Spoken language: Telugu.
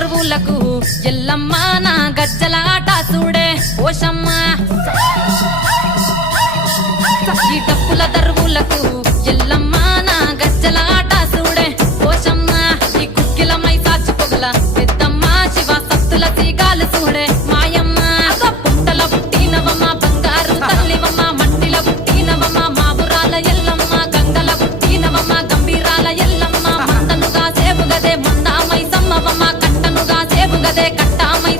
దరువులకు ఎల్లమ్మ నా గజ్జల ఆట చూడే ఓషమ్మ ఈ డప్పుల దరువులకు ఎల్లమ్మ నా గజ్జల ఆట చూడే ఓషమ్మ ఈ కుక్కిల మై సాచి పొగల పెద్దమ్మ శివ సత్తుల సీగాలు చూడే మాయమ్మ పుట్టల పుట్టినవమ్మ బంగారు తల్లివమ్మ మట్టిల పుట్టినవమ్మ మాబురాల ఎల్లమ్మ గంగల పుట్టినవమ్మ గంభీరాల ఎల్లమ్మ మందనుగా సేపుగదే మందామై సమ్మవమ్మ కట్టనుగా సేపుగదే కట్టామై